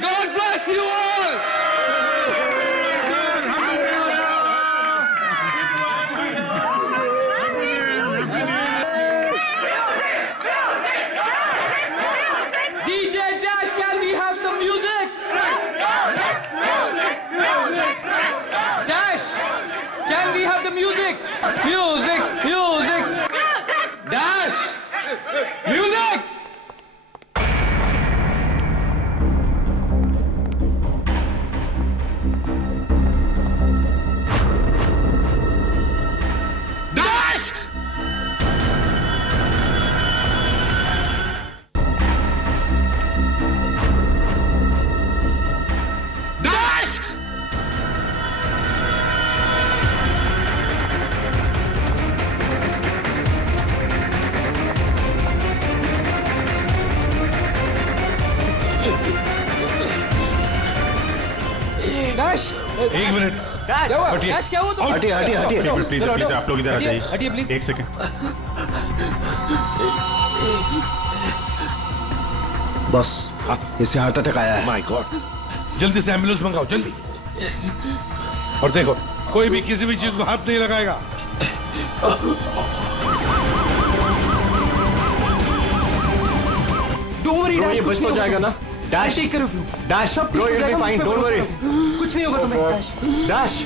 God bless you all. DJ Dash, can we have some music? Dash, can we have the music? Music, music. Dash, music. Dash! Dash! Dash! एक minute. Dash! Dash क्या हुआ तो? हटिए हटिए हटिए please please आप लोग इधर आ जाइए। हटिए प्लीज। एक सेकंड। बस इसे हार्ट अटैक आया है। माय गॉड, जल्दी से एम्बुलेंस मंगाओ जल्दी। और देखो कोई भी किसी भी चीज को हाथ नहीं लगाएगा। Don't worry, Dash, बच तो जाएगा ना? Dash, take care of you. Dash, सब bro, ठीक हो you'll be जाएगा, fine. मुझ पे Don't worry. भरोसा करो। कुछ नहीं होगा तुम्हें, Dash. Dash.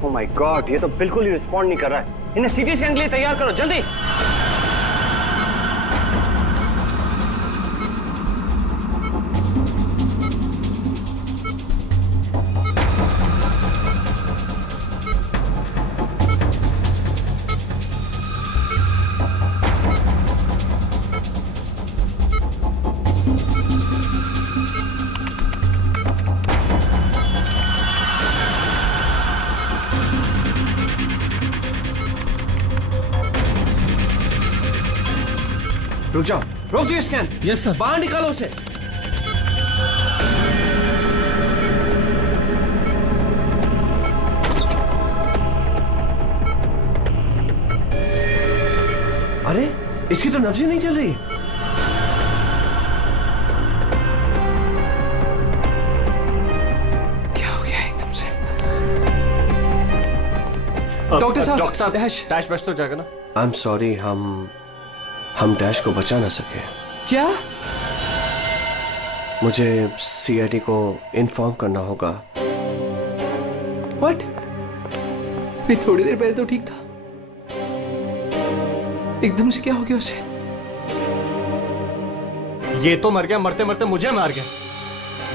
Oh my God, ये तो बिल्कुल ही रिस्पॉन्ड नहीं कर रहा है। इन्हें सीटी स्कैन के लिए तैयार करो जल्दी। रुक जाओ, रोक दो स्कैन। Yes, sir. बाहर निकालो उसे। अरे इसकी तो नब्ज़ ही नहीं चल रही। क्या हो गया एकदम से? डॉक्टर साहब, डैश बच तो जाएगा ना? आई एम सॉरी, हम डैश को बचा ना सके। क्या? मुझे सीआईडी को इन्फॉर्म करना होगा। What? ये थोड़ी देर पहले तो ठीक था, एकदम से क्या हो गया उसे? ये तो मर गया, मरते मरते मुझे मार गया।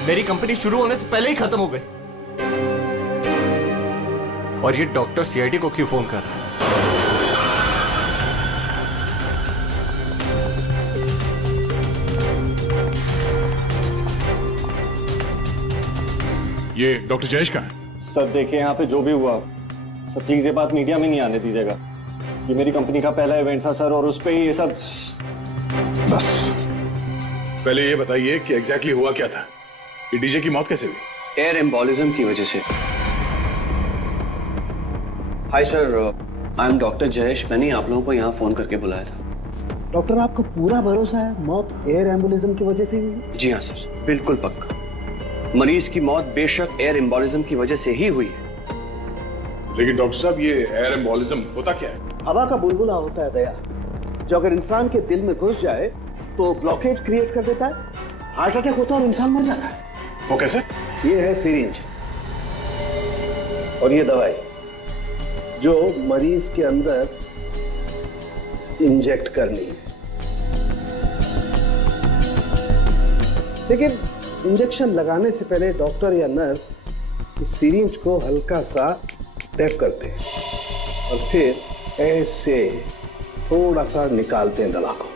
मेरी कंपनी शुरू होने से पहले ही खत्म हो गई। और ये डॉक्टर सीआईडी को क्यों फोन कर रहा है? ये डॉक्टर जयेश का है? सर देखिए, यहाँ पे जो भी हुआ सर, प्लीज ये बात मीडिया में नहीं आने दीजिएगा। ये मेरी कंपनी का पहला इवेंट था सर, और उस पे ही ये सब। बस पहले ये बताइए कि एग्जैक्टली हुआ क्या था? ये डीजे की मौत कैसे हुई? एयर एम्बोलिज्म की वजह से। Hi sir, I am doctor Jayesh. मैंने आप लोगों को यहाँ फोन करके बुलाया था। डॉक्टर, आपको पूरा भरोसा है मौत एयर एम्बुलिज्म की वजह से हुई? जी हाँ सर, बिल्कुल पक्का। मरीज की मौत बेशक एयर एम्बोलिज्म की वजह से ही हुई है। लेकिन डॉक्टर साहब, ये एयर एम्बोलिज्म होता क्या है? हवा का बुलबुला होता है दया, जो अगर इंसान के दिल में घुस जाए तो ब्लॉकेज क्रिएट कर देता है, हार्ट अटैक होता है और इंसान मर जाता है। वो कैसे? ये है सिरिंज और ये दवाई जो मरीज के अंदर इंजेक्ट करनी है। लेकिन इंजेक्शन लगाने से पहले डॉक्टर या नर्स इस सिरिंज को हल्का सा टैप करते हैं और फिर ऐसे थोड़ा सा निकालते हैं दला को।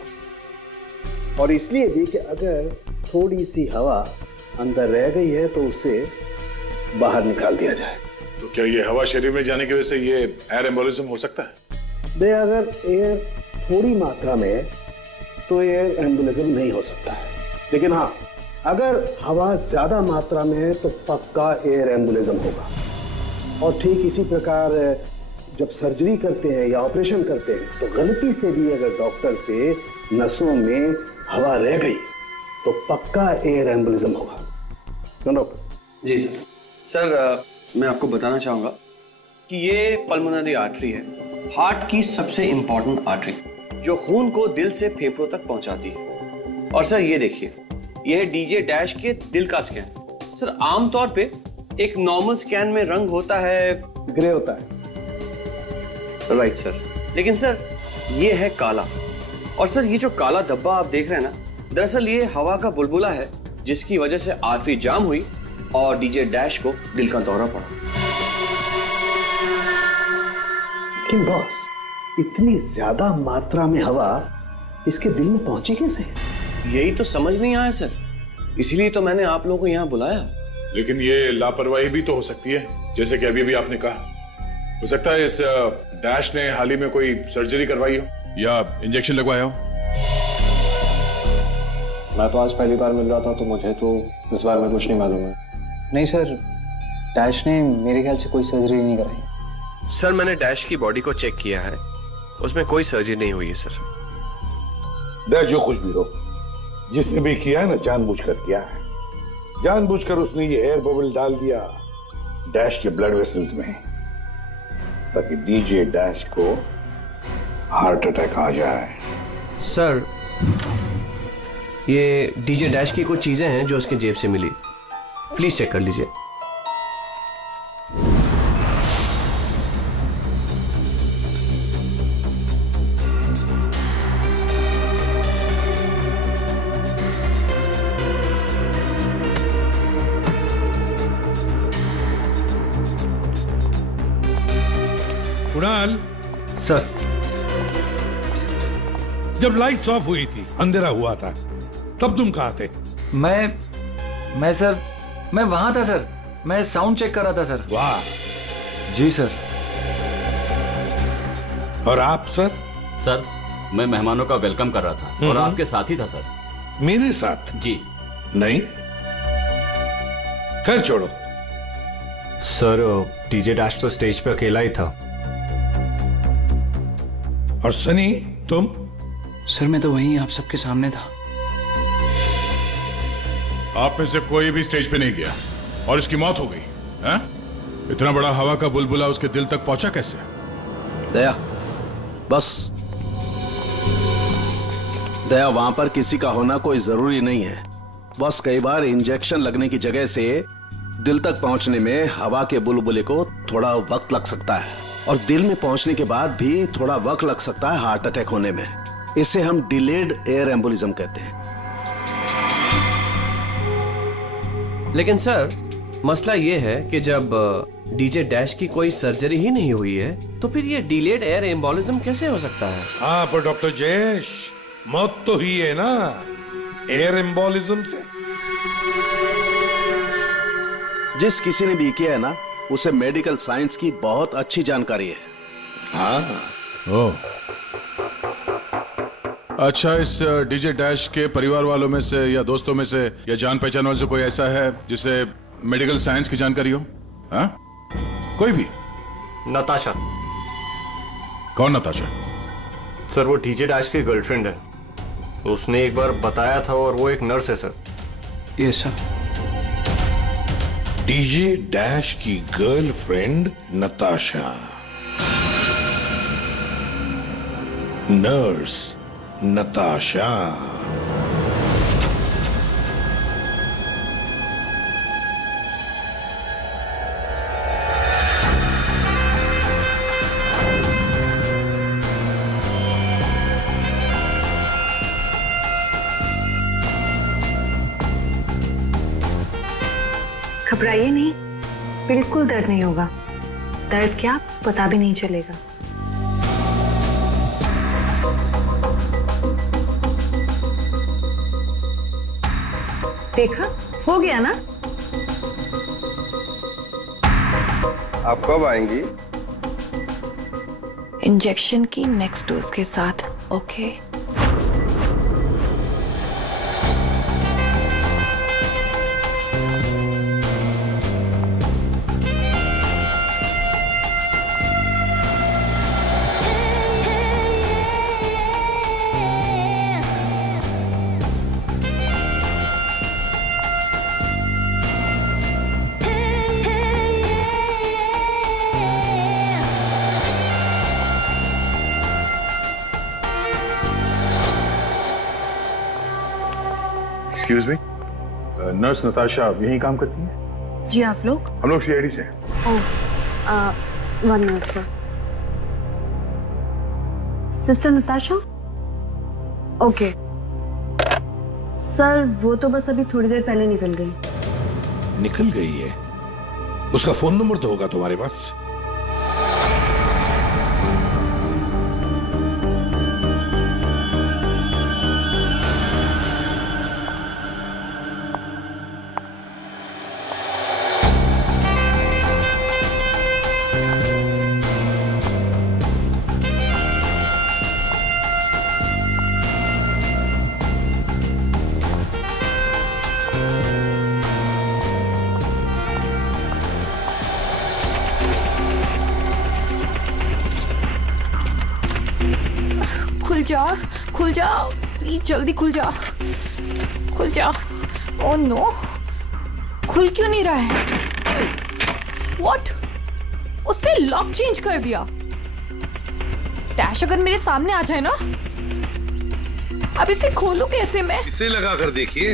और इसलिए भी कि अगर थोड़ी सी हवा अंदर रह गई है तो उसे बाहर निकाल दिया जाए। तो क्या ये हवा शरीर में जाने की वजह से ये एयर एम्बोलिज्म हो सकता है? दे अगर एयर थोड़ी मात्रा में है तो एयर एम्बोलिज्म नहीं हो सकता है, लेकिन हाँ अगर हवा ज्यादा मात्रा में है तो पक्का एयर एम्बोलिज्म होगा। और ठीक इसी प्रकार जब सर्जरी करते हैं या ऑपरेशन करते हैं तो गलती से भी अगर डॉक्टर से नसों में हवा रह गई तो पक्का एयर एम्बोलिज्म होगा। क्यों डॉक्टर? जी सर। सर मैं आपको बताना चाहूंगा कि ये पल्मोनरी आर्टरी है, हार्ट की सबसे इंपॉर्टेंट आर्टरी जो खून को दिल से फेफड़ों तक पहुंचाती है। और सर ये देखिए, यह है डीजे डैश के दिल का स्कैन। सर आमतौर पे एक नॉर्मल स्कैन में रंग होता है, ग्रे होता है। राइट सर, लेकिन सर ये है काला। और सर ये जो काला धब्बा आप देख रहे हैं ना, दरअसल ये हवा का बुलबुला है जिसकी वजह से आर्टरी जाम हुई और डीजे डैश को दिल का दौरा पड़ा। लेकिन बॉस, इतनी ज्यादा मात्रा में हवा इसके दिल में पहुंची कैसे? यही तो समझ नहीं आया सर, इसीलिए तो मैंने आप लोगों को यहाँ बुलाया। लेकिन ये लापरवाही भी तो हो सकती है, जैसे कि अभी भी आपने कहा। हो सकता है इस डैश ने हाल ही में कोई सर्जरी करवाई हो या इंजेक्शन लगवाया हो। मैं तो आज पहली बार मिल रहा था तो मुझे तो इस बारे में कुछ नहीं मालूम है। नहीं सर, डैश ने मेरे ख्याल से कोई सर्जरी नहीं कराई। सर मैंने डैश की बॉडी को चेक किया है, उसमें कोई सर्जरी नहीं हुई है सर। जो कुछ भी हो, जिसने भी किया है ना जानबूझकर किया है। जानबूझकर उसने ये एयर बबल डाल दिया डैश के ब्लड वेसल्स में ताकि डीजे डैश को हार्ट अटैक आ जाए। सर ये डीजे डैश की कुछ चीजें हैं जो उसके जेब से मिली, प्लीज चेक कर लीजिए। कुणाल सर, जब लाइट्स ऑफ हुई थी, अंधेरा हुआ था, तब तुम कहाँ थे? मैं सर, मैं वहां था सर, मैं साउंड चेक कर रहा था सर। वाह। जी सर। और आप सर? सर मैं मेहमानों का वेलकम कर रहा था और आपके साथ ही था सर। मेरे साथ? जी नहीं, खैर छोड़ो। सर डीजे डैश तो स्टेज पे अकेला ही था। और सनी तुम? सर मैं तो वहीं आप सबके सामने था। आप में से कोई भी स्टेज पे नहीं गया और इसकी मौत हो गई है? इतना बड़ा हवा का बुलबुला उसके दिल तक पहुंचा कैसे? दया, बस दया, वहां पर किसी का होना कोई जरूरी नहीं है। बस कई बार इंजेक्शन लगने की जगह से दिल तक पहुंचने में हवा के बुलबुले को थोड़ा वक्त लग सकता है और दिल में पहुंचने के बाद भी थोड़ा वक्त लग सकता है हार्ट अटैक होने में। इसे हम डिलेड एयर एम्बोलिज्म कहते हैं। लेकिन सर मसला ये है कि जब डीजे डैश की कोई सर्जरी ही नहीं हुई है तो फिर ये डिलेड एयर एम्बोलिज्म कैसे हो सकता है? हाँ पर डॉक्टर जयेश, मौत तो हुई है ना एयर एम्बोलिज्म से। जिस किसी ने भी किया है ना, उसे मेडिकल साइंस की बहुत अच्छी जानकारी है। हाँ। ओह, अच्छा, इस डीजे डैश के परिवार वालों में से या दोस्तों में से या जान पहचान वाले से कोई ऐसा है जिसे मेडिकल साइंस की जानकारी हो? हाँ, कोई भी? नताशा। कौन नताशा? सर वो डीजे डैश की गर्लफ्रेंड है, उसने एक बार बताया था और वो एक नर्स है sir. Yes sir. DJ dash की गर्लफ्रेंड नताशा, नर्स नताशा। घबराइए नहीं, बिल्कुल दर्द नहीं होगा। दर्द क्या पता भी नहीं चलेगा। देखा, हो गया ना। आप कब आएंगी? इंजेक्शन की नेक्स्ट डोज के साथ। Okay. Excuse me, nurse Natasha यहीं काम करती है? जी, आप लोग? हम लोग सीआईडी से हैं। ओह, 1 minute sir. Sister Natasha? Okay sir, वो तो बस अभी थोड़ी देर पहले निकल गई। निकल गई है? उसका फोन नंबर तो होगा तुम्हारे पास? खुल जाओ प्लीज, जल्दी खुल जाओ, खुल जाओ। ओह नो, खुल क्यों नहीं रहा है? व्हाट? उसने लॉक चेंज कर दिया। डैश अगर मेरे सामने आ जाए ना, अब इसे खोलूं कैसे मैं? इसे लगा कर देखिए,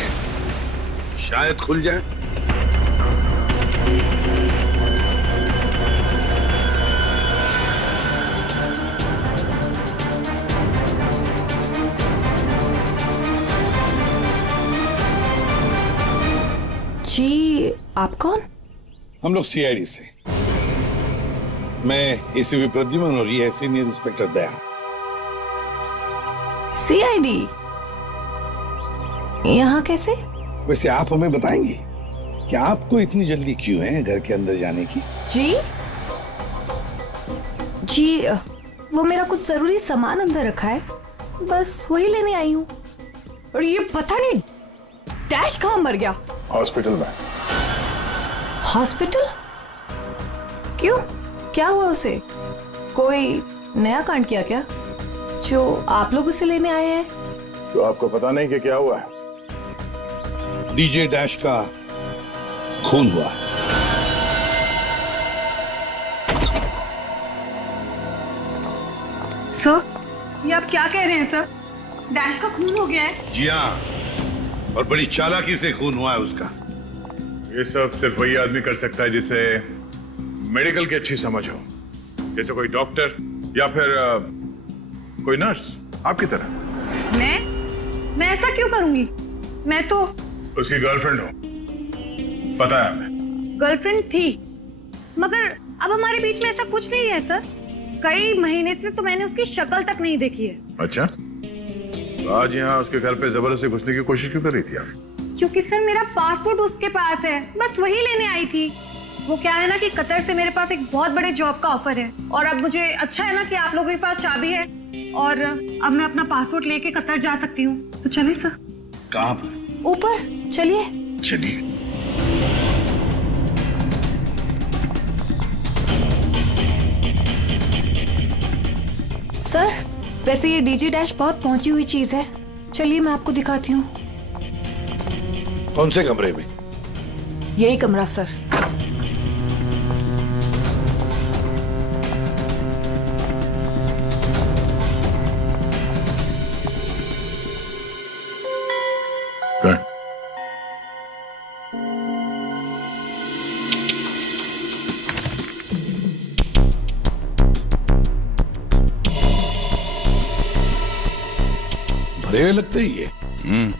शायद खुल जाए। जी, आप कौन? हम लोग सीआईडी से। मैं एसीपी प्रद्युमन और ये है सीनियर इंस्पेक्टर दया। सीआईडी यहाँ कैसे? वैसे आप हमें बताएंगी कि आपको इतनी जल्दी क्यों है घर के अंदर जाने की? जी, वो मेरा कुछ जरूरी सामान अंदर रखा है, बस वही लेने आई हूँ। और ये पता नहीं डैश कहाँ मर गया? हॉस्पिटल में। हॉस्पिटल? क्यों, क्या हुआ उसे? कोई नया कांड किया क्या जो आप लोग उसे लेने आए हैं? तो आपको पता नहीं कि क्या हुआ है? डीजे डैश का खून हुआ। सर, ये आप क्या कह रहे हैं सर? डैश का खून हो गया है? जी हाँ, और बड़ी चालाकी से खून हुआ है उसका। ये सब सिर्फ वही आदमी कर सकता है जिसे मेडिकल की अच्छी समझ हो, जैसे कोई डॉक्टर या फिर कोई नर्स आपकी तरह। मैं ऐसा क्यों करूंगी? मैं तो उसकी गर्लफ्रेंड हो, पता है हमें। गर्लफ्रेंड थी, मगर अब हमारे बीच में ऐसा कुछ नहीं है सर। कई महीने से तो मैंने उसकी शक्ल तक नहीं देखी है। अच्छा, तो आज यहाँ उसके घर पे जबरदस्ती घुसने की कोशिश क्यों कर रही थी आप? क्योंकि सर मेरा पासपोर्ट उसके पास है, बस वही लेने आई थी। वो क्या है ना कि कतर से मेरे पास एक बहुत बड़े जॉब का ऑफर है, और अब मुझे अच्छा है ना कि आप लोगों के पास चाबी है, और अब मैं अपना पासपोर्ट लेके कतर जा सकती हूँ। तो चले सर। कहाँ? ऊपर चलिए। चलिए। सर, वैसे ये डीजे डैश बहुत पहुंची हुई चीज है, चलिए मैं आपको दिखाती हूँ। कौन से कमरे में? यही कमरा सर। भरे हुए लगते ही है।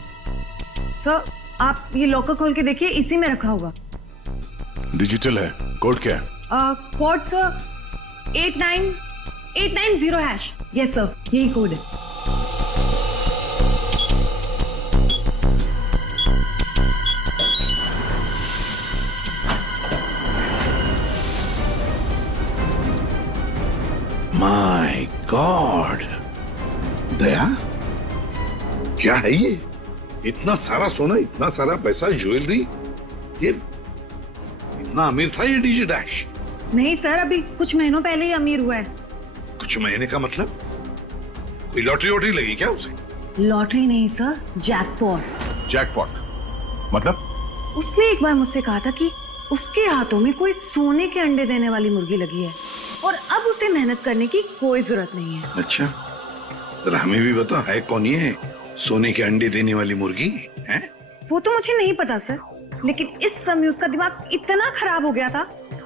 सर, आप ये लॉकर खोल के देखिए, इसी में रखा होगा। डिजिटल है, कोड क्या है? Code sir 89890#। यस सर, यही कोड है। माय गॉड, दया क्या है ये? इतना सारा सोना, इतना सारा पैसा, ज्वेलरी, ये इतना अमीर था ये डीजे डैश? नहीं सर, अभी कुछ महीनों पहले ही अमीर हुआ है। कुछ महीने का मतलब? कोई लॉटरी वॉटरी लगी क्या उसे? लॉटरी नहीं सर, जैकपॉट। जैकपॉट मतलब? उसने एक बार मुझसे कहा था कि उसके हाथों में कोई सोने के अंडे देने वाली मुर्गी लगी है और अब उसे मेहनत करने की कोई जरूरत नहीं है। अच्छा, जरा हमें भी बता, है कौन ये सोने के अंडे देने वाली मुर्गी है? वो तो मुझे नहीं पता सर, लेकिन इस समय उसका दिमाग इतना खराब हो गया था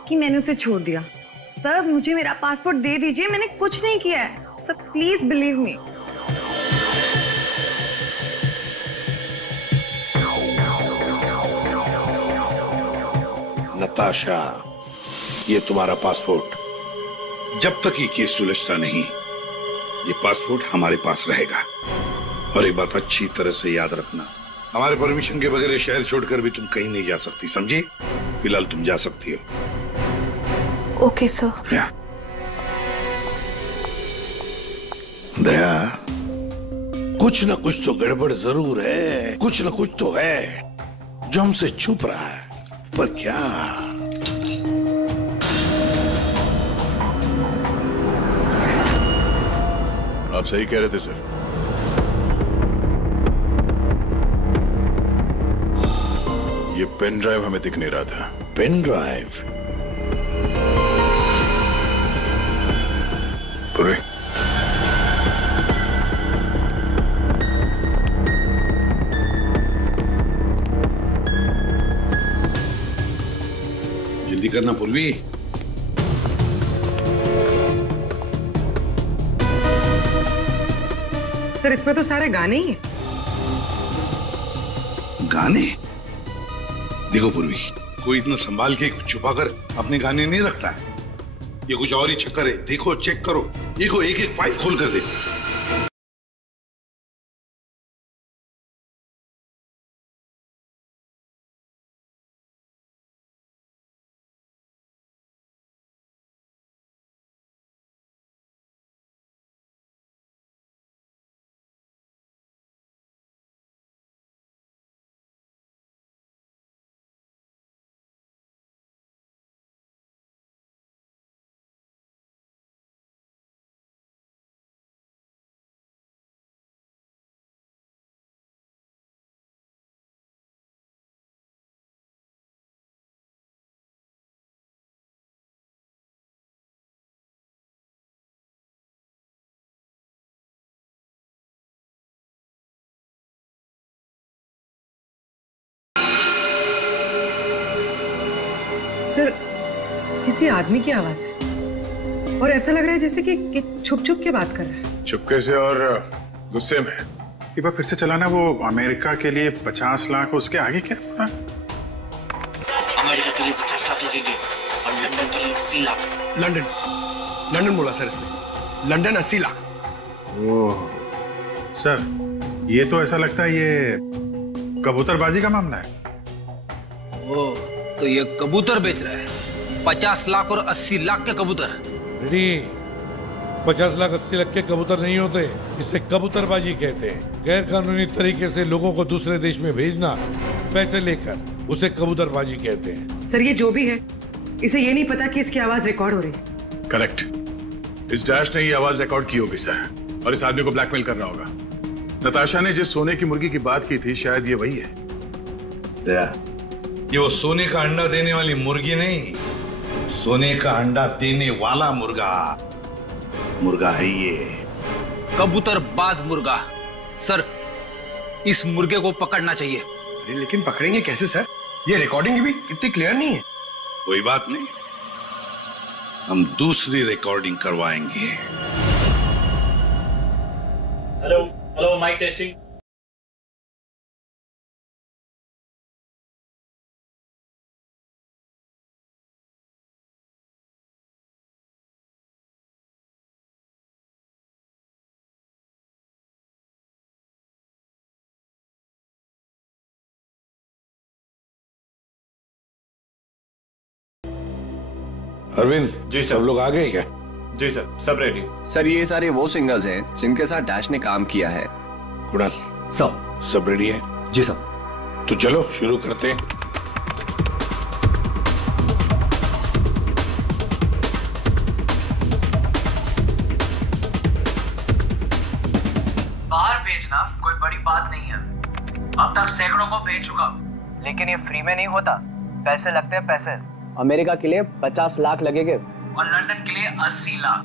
कि मैंने उसे छोड़ दिया। सर मुझे मेरा पासपोर्ट दे दीजिए, मैंने कुछ नहीं किया है sir, please believe me. Natasha, ये तुम्हारा पासपोर्ट, जब तक ये केस सुलझता नहीं ये पासपोर्ट हमारे पास रहेगा। और एक बात अच्छी तरह से याद रखना, हमारे परमिशन के बगैर शहर छोड़कर भी तुम कहीं नहीं जा सकती, समझी? फिलहाल तुम जा सकती हो। Okay sir. दया, कुछ ना कुछ तो गड़बड़ जरूर है, कुछ ना कुछ तो है जो हमसे छुप रहा है, पर क्या? आप सही कह रहे थे सर। ये पेन ड्राइव हमें दिख नहीं रहा था। Pen drive? पूरे जल्दी करना पूर्वी। सर इसमें तो सारे गाने ही हैं। गाने? देखो पूर्वी, कोई इतना संभाल के छुपा कर अपने गाने नहीं रखता है। ये कुछ और ही चक्कर है। देखो, चेक करो, देखो, एक एक फाइल खोल कर देखो। सर किसी आदमी की आवाज है और ऐसा लग रहा है जैसे कि छुप छुप के बात कर रहा है। चुपके से और गुस्से में। एक बार फिर से चलाना। वो अमेरिका के लिए 50 लाख, उसके आगे क्या? अमेरिका के लिए 50 लाख लगेंगे और लंदन के लिए 80 लाख। लंदन बोला सर इसने, लंदन 80 लाख। ओह सर, ये तो ऐसा लगता है ये कबूतरबाजी का मामला है। ओ, तो ये कबूतर बेच रहा है, 50 लाख और 80 लाख के कबूतर। रेडी, 50 लाख 80 लाख के कबूतर नहीं होते, इसे कबूतरबाजी कहते हैं। गैर कानूनी तरीके से लोगों को दूसरे देश में भेजना पैसे लेकर, उसे कबूतरबाजी कहते हैं। सर ये जो भी है, इसे ये नहीं पता कि इसकी आवाज रिकॉर्ड हो रही है। करेक्ट, इस डैश ने ये आवाज रिकॉर्ड की होगी सर, और इस आदमी को ब्लैकमेल कर रहा होगा। नताशा ने जिस सोने की मुर्गी की बात की थी, शायद ये वही है। दया, ये वो सोने का अंडा देने वाली मुर्गी नहीं, सोने का अंडा देने वाला मुर्गा है ये। कबूतरबाज मुर्गा। सर इस मुर्गे को पकड़ना चाहिए। लेकिन पकड़ेंगे कैसे सर? ये रिकॉर्डिंग भी इतनी क्लियर नहीं है। कोई बात नहीं, हम दूसरी रिकॉर्डिंग करवाएंगे। Hello mic testing. Arvind ji सब लोग आ गए क्या? जी सर, सब रेडी। सर ये सारे वो सिंगर्स हैं जिनके साथ डैश ने काम किया है। कुणाल सब रेडी है? जी सर। तो चलो शुरू करते हैं। बाहर भेजना कोई बड़ी बात नहीं है। अब तक सैकड़ों को भेज चुका, लेकिन ये फ्री में नहीं होता, पैसे लगते हैं पैसे। अमेरिका के लिए 50 लाख लगेंगे और लंदन के लिए 80 लाख।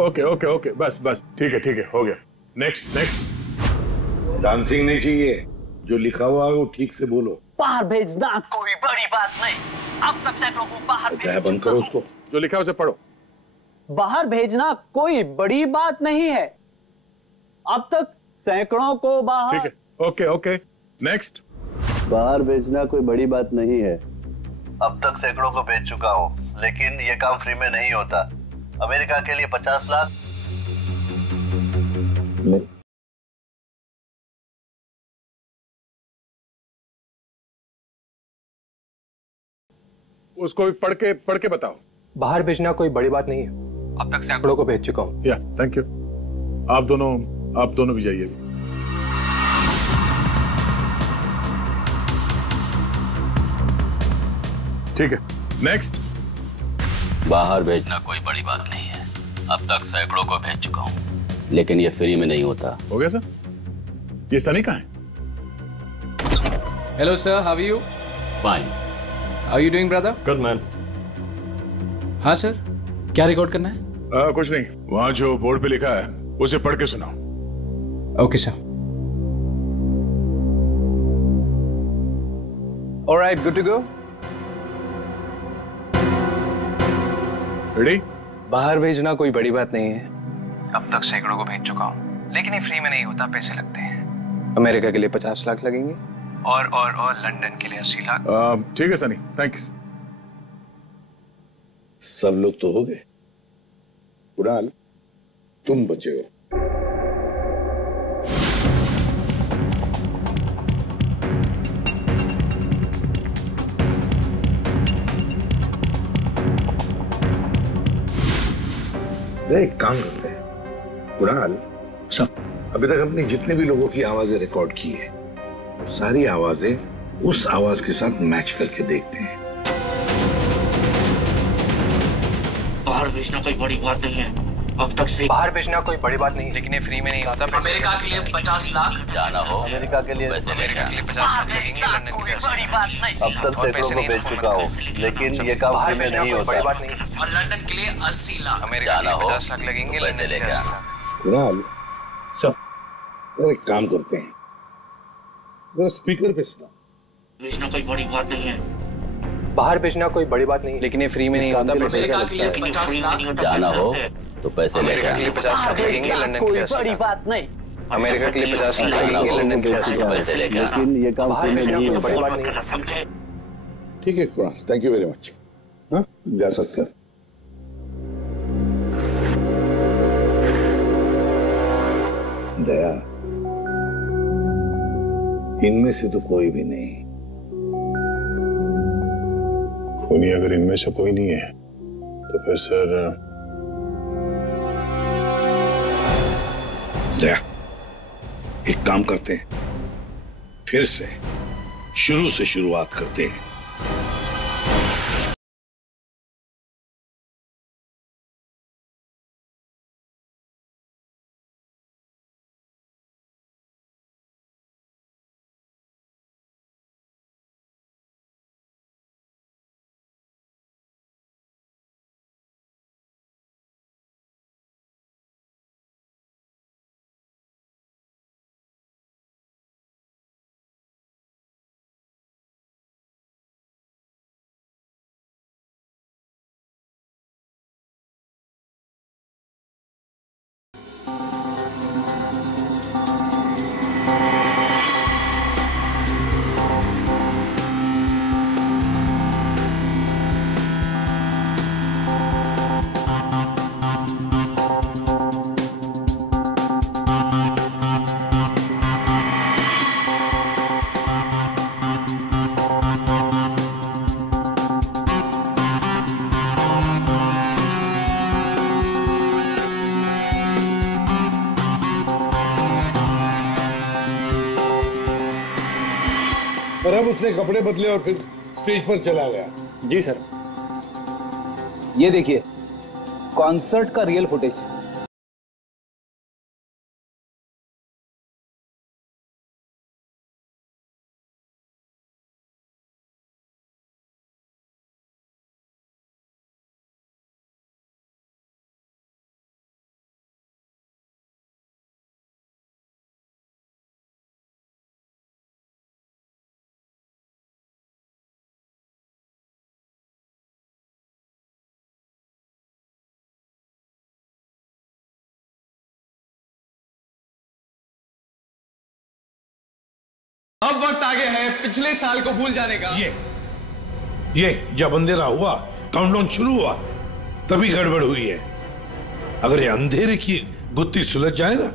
ओके ओके ओके, बस बस ठीक है हो गया। Next next. डांसिंग नहीं चाहिए, जो लिखा हुआ है वो ठीक से बोलो। बाहर भेजना कोई बड़ी बात नहीं। अब तक सैकड़ों को बाहर भेज बंद करो उसको। जो लिखा है उसे पढ़ो। बाहर भेजना कोई बड़ी बात नहीं है। अब तक सैकड़ों को बाहर। ठीक है, ओके ओके नेक्स्ट। बाहर भेजना कोई बड़ी बात नहीं है। अब तक सैकड़ों को भेज चुका हूँ, लेकिन ये काम फ्री में नहीं होता। अमेरिका के लिए 50 लाख। उसको भी पढ़ के बताओ। बाहर भेजना कोई बड़ी बात नहीं है। अब तक सैकड़ों को भेज चुका हूँ। या थैंक यू। आप दोनों भी जाइए। ठीक है नेक्स्ट। बाहर भेजना कोई बड़ी बात नहीं है। अब तक सैकड़ों को भेज चुका हूँ, लेकिन ये फ्री में नहीं होता। हो गया सर। ये सनी कहाँ है? Hello sir, how are you? Fine. How are you doing brother? Good man. हाँ सर, क्या रिकॉर्ड करना है? कुछ नहीं, वहां जो बोर्ड पे लिखा है उसे पढ़ के सुनाओ। Okay sir. Alright, good to go. Ready? बाहर भेजना कोई बड़ी बात नहीं है। अब तक सैकड़ों को भेज चुका हूँ, लेकिन ये फ्री में नहीं होता, पैसे लगते हैं। अमेरिका के लिए 50 लाख लगेंगे और लंदन के लिए 80 लाख। ठीक है सनी, थैंक्स। सब लोग तो हो गए। कुणाल तुम बचे हो। एक काम करते हैं कुणाल, अभी तक हमने जितने भी लोगों की आवाजें रिकॉर्ड की है, सारी आवाजें उस आवाज के साथ मैच करके देखते हैं। बाहर भेजना कोई बड़ी बात नहीं है। अब तक से बाहर भेजना कोई बड़ी बात नहीं, लेकिन ये फ्री में नहीं होता। अमेरिका के लिए 50 लाख जाना हो, अमेरिका के लिए 50 लाख लगेंगे, लंदन के लिए 80 लाख। अब तक सैकड़ों को भेज चुका हूँ, लेकिन ये काम फ्री में नहीं होता। और लंदन के लिए 80 लाख। अमेरिका के लिए 50 लाख लगेंगे, लंदन के लिए 80 लाख। कुणाल सर एक काम करते हैं, जरा स्पीकर पे सुना। भेजना कोई बड़ी बात नहीं है। बाहर भेजना कोई बड़ी बात नहीं, लेकिन ये फ्री में नहीं होता। अमेरिका के लिए 50 लाख। जाना हो तो पैसे अमेरिका के लिए 50 लाख लगेंगे, लंदन के लिए 80 लाख। बात नहीं। अमेरिका के लिए 50 लाख लगेंगे, लंदन के लिए 80 लाख। पैसे लेकर लेकिन ये काम फ्री में नहीं होता। बड़ी बात नहीं। समझे? ठीक है Kunal, thank you very much. हाँ जा सकते हैं। दया, इनमें से तो कोई भी नहीं। नहीं, अगर इनमें से कोई नहीं है तो फिर सर दया, एक काम करते हैं, फिर से शुरू से शुरुआत करते हैं। तब उसने कपड़े बदले और फिर स्टेज पर चला गया। जी सर। ये देखिए कॉन्सर्ट का रियल फुटेज। अब वक्त आ गया है पिछले साल को भूल जाने का। ये जब अंधेरा हुआ, काउंटडाउन शुरू हुआ, तभी गड़बड़ हुई है। अगर ये अंधेरे की गुत्थी सुलझ जाए ना।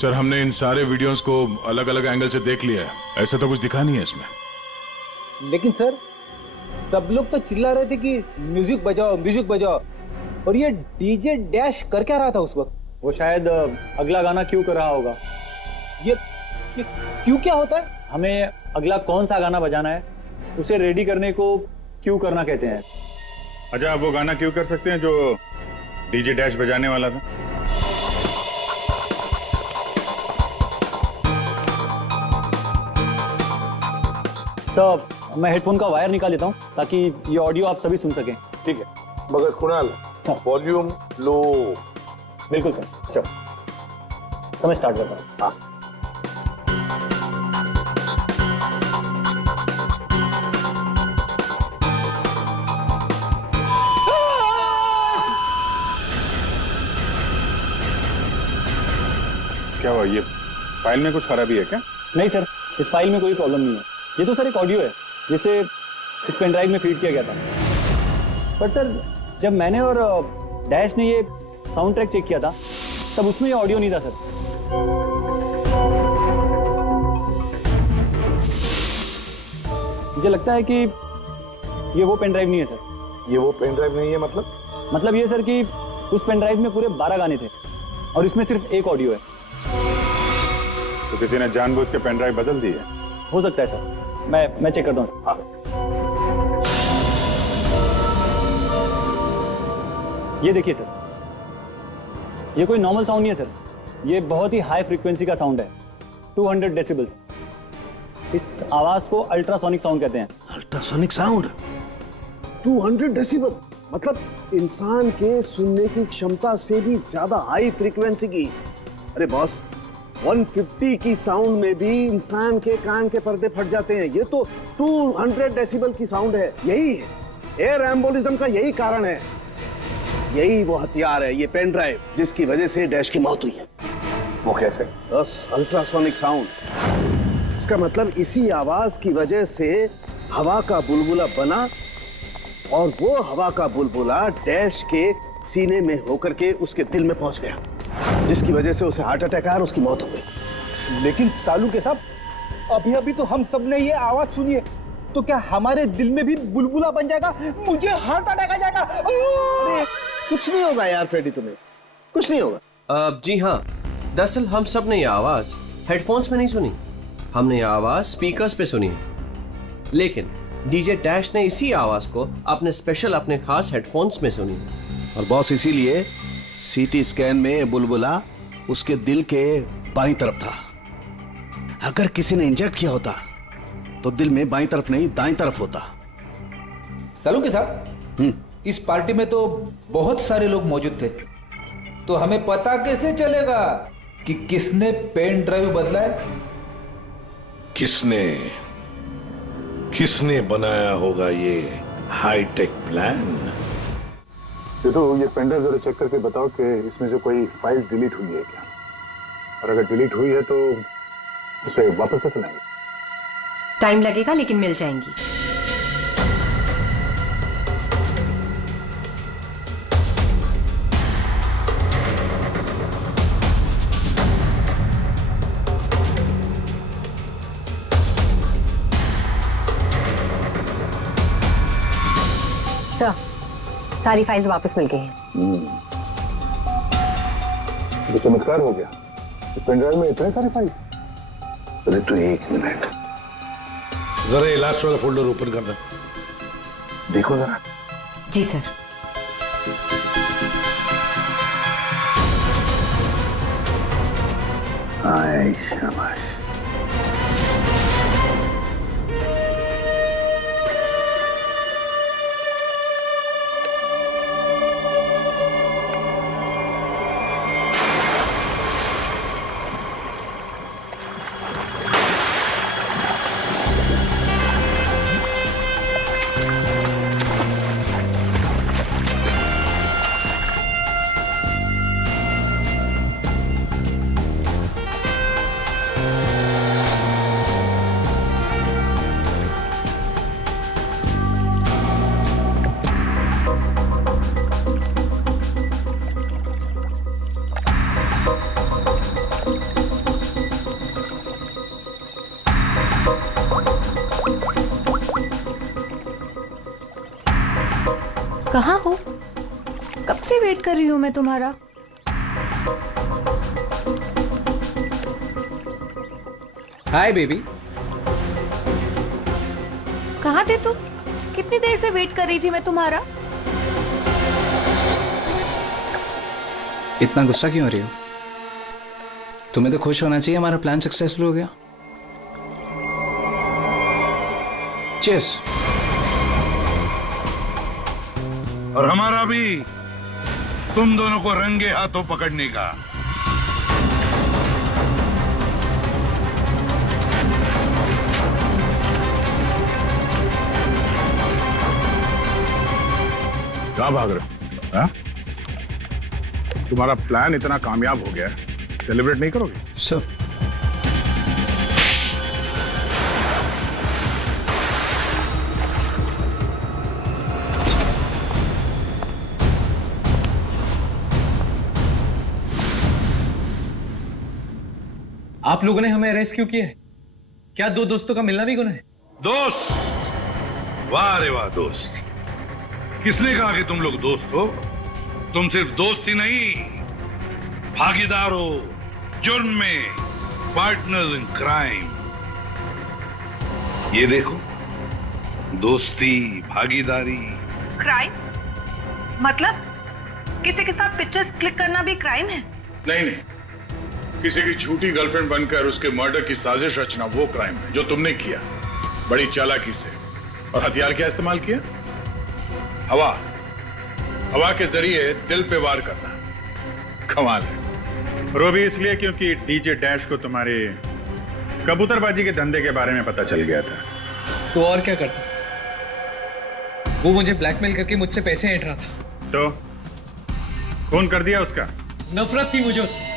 सर हमने इन सारे वीडियोस को अलग अलग एंगल से देख लिया है, ऐसा तो कुछ दिखा नहीं है इसमें। लेकिन सर सब लोग तो चिल्ला रहे थे कि म्यूजिक बजाओ म्यूजिक बजाओ, और ये डीजे डैश कर क्या रहा था उस वक्त? वो शायद अगला गाना क्यों कर रहा होगा। ये क्यों क्या होता है? हमें अगला कौन सा गाना बजाना है उसे रेडी करने को क्यों करना कहते हैं। अच्छा आप वो गाना क्यों कर सकते हैं जो डीजे डैश बजाने वाला था? सर मैं हेडफोन का वायर निकाल लेता हूँ ताकि ये ऑडियो आप सभी सुन सकें। ठीक है, मगर कुणाल वॉल्यूम लो। बिल्कुल सर। चलो समय स्टार्ट करता हूँ। हाँ क्या हुआ, ये फाइल में कुछ खराबी है क्या? नहीं सर, इस फाइल में कोई प्रॉब्लम नहीं है। ये तो सर एक ऑडियो है जिसे इस पेन ड्राइव में फीड किया गया था। पर सर जब मैंने और डैश ने ये साउंड ट्रैक चेक किया था तब उसमें ये ऑडियो नहीं था सर। मुझे लगता है कि ये वो पेन ड्राइव नहीं है सर। ये वो पेन ड्राइव नहीं है मतलब ये सर कि उस पेन ड्राइव में पूरे 12 गाने थे और इसमें सिर्फ एक ऑडियो है। तो किसी ने जानबूझ के पेन ड्राइव बदल दी है? हो सकता है सर, मैं चेक करता हूँ। हाँ। ये देखिए सर, ये कोई नॉर्मल साउंड नहीं है सर, ये बहुत ही हाई फ्रीक्वेंसी का साउंड है, 200 डेसिबल्स। इस आवाज को अल्ट्रासोनिक साउंड कहते हैं। अल्ट्रासोनिक साउंड 200 डेसिबल मतलब इंसान के सुनने की क्षमता से भी ज्यादा हाई फ्रीक्वेंसी की। अरे बॉस 150 की साउंड में भी इंसान के कान के पर्दे फट जाते हैं, ये तो 200 डेसिबल की साउंड है। यही है एयर एम्बोलिज्म का, यही कारण है, यही वो हथियार है, ये पेन ड्राइव जिसकी वजह से डैश की मौत हुई है। वो कैसे? बस अल्ट्रासोनिक साउंड। इसका मतलब इसी आवाज की वजह से हवा का बुलबुला बना और वो हवा का बुलबुला डैश के सीने में होकर के उसके दिल में पहुंच गया, जिसकी वजह से उसे हार्ट अटैक आया और उसकी मौत हो गई। लेकिन सालू के साहब अभी अभी तो हम सब ने ये आवाज सुनी है, तो क्या हमारे दिल में भी बुलबुला बन जाएगा? मुझे हार्ट अटैक आ जाएगा। अरे कुछ नहीं होगा यार फ्रेडी, तुम्हें कुछ नहीं होगा। जी हाँ, दरअसल हम सब ने ये आवाज हेडफोन्स में नहीं सुनी, हमने ये आवाज स्पीकर्स पे सुनी। लेकिन डीजे डैश ने इसी आवाज को अपने खास हेडफोन्स में सुनी। और बॉस इसीलिए सीटी स्कैन में बुलबुला उसके दिल के बाईं तरफ था। अगर किसी ने इंजेक्ट किया होता तो दिल में बाईं तरफ नहीं दाईं तरफ होता। सालू के साहब इस पार्टी में तो बहुत सारे लोग मौजूद थे, तो हमें पता कैसे चलेगा कि किसने पेन ड्राइव बदला है? किसने बनाया होगा ये हाईटेक प्लान? तो ये पेन ड्राइव जरा चेक करके बताओ कि इसमें से कोई फाइल्स डिलीट हुई है क्या, और अगर डिलीट हुई है तो उसे वापस कैसे लाएंगे? टाइम लगेगा लेकिन मिल जाएंगी। सारी फाइल्स वापस मिल गई हैं। तो चमत्कार हो गया, पेन ड्राइव में इतने सारे फाइल्स। अरे तो एक मिनट, जरा ये लास्ट वाला फोल्डर ओपन करना। देखो जरा। जी सर। आए शाबाश। कहाँ हो? कब से वेट कर रही हूँ मैं तुम्हारा। Hi baby. कहाँ थे तुम? कितनी देर से वेट कर रही थी मैं तुम्हारा। इतना गुस्सा क्यों हो रही हो? तुम्हें तो खुश होना चाहिए, हमारा प्लान सक्सेसफुल हो गया। चीयर्स। और हमारा भी तुम दोनों को रंगे हाथों पकड़ने का। कहाँ भाग रहे हो? तुम्हारा प्लान इतना कामयाब हो गया, सेलिब्रेट नहीं करोगे? सर आप लोगों ने हमें अरेस्ट क्यों किया है? क्या दो दोस्तों का मिलना भी गुनाह है? दोस्त? वाह रे वाह दोस्त। किसने कहा कि तुम लोग दोस्त हो? तुम सिर्फ दोस्त ही नहीं, भागीदार हो जुर्म में, पार्टनर्स इन क्राइम। ये देखो, दोस्ती, भागीदारी। क्राइम? मतलब किसी के साथ पिक्चर्स क्लिक करना भी क्राइम है? नहीं नहीं, किसी की झूठी गर्लफ्रेंड बनकर उसके मर्डर की साजिश रचना वो क्राइम है जो तुमने किया, बड़ी चालाकी से। और हथियार क्या इस्तेमाल किया? हवा। हवा के जरिए दिल पे वार करना। कमाल है। और वो भी इसलिए क्योंकि डीजे डैश को तुम्हारे कबूतरबाजी के धंधे के बारे में पता चल गया था। तो और क्या करता? वो मुझे ब्लैकमेल करके मुझसे पैसे ऐंठ रहा था। तो खून कर दिया उसका? नफरत थी मुझे उससे,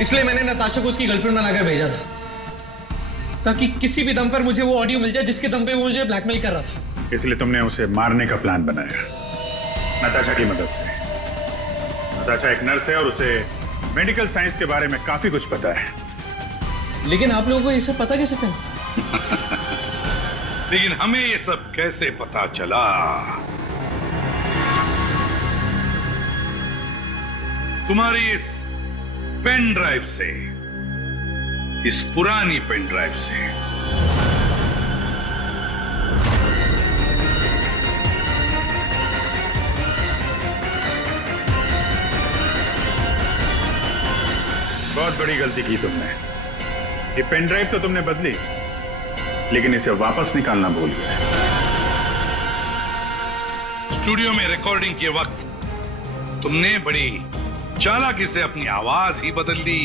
इसलिए मैंने नताशा को उसकी गर्लफ्रेंड बनाकर भेजा था, ताकि किसी भी दम पर मुझे वो ऑडियो मिल जाए जिसके दम पे वो मुझे ब्लैकमेल कर रहा था। इसलिए तुमने उसे मारने का प्लान बनाया नताशा की मदद से। नताशा एक नर्स है और उसे मेडिकल साइंस के बारे में काफी कुछ पता है। लेकिन आप लोगों को ये सब पता कैसे चला? लेकिन हमें ये सब कैसे पता चला? तुम्हारी इस पेन ड्राइव से, इस पुरानी पेन ड्राइव से। बहुत बड़ी गलती की तुमने। ये पेन ड्राइव तो तुमने बदली, लेकिन इसे वापस निकालना भूल गए। स्टूडियो में रिकॉर्डिंग के वक्त तुमने बड़ी चालाकी से अपनी आवाज ही बदल दी,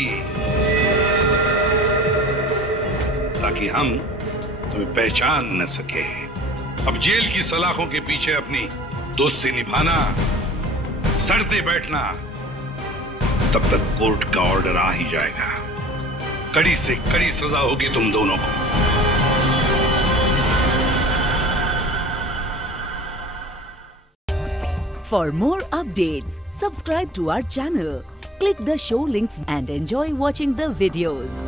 ताकि हम तुम्हें पहचान न सके। अब जेल की सलाखों के पीछे अपनी दोस्ती निभाना, सड़ते बैठना, तब तक कोर्ट का ऑर्डर आ ही जाएगा। कड़ी से कड़ी सजा होगी तुम दोनों को। For more updates, subscribe to our channel, click the show links and enjoy watching the videos.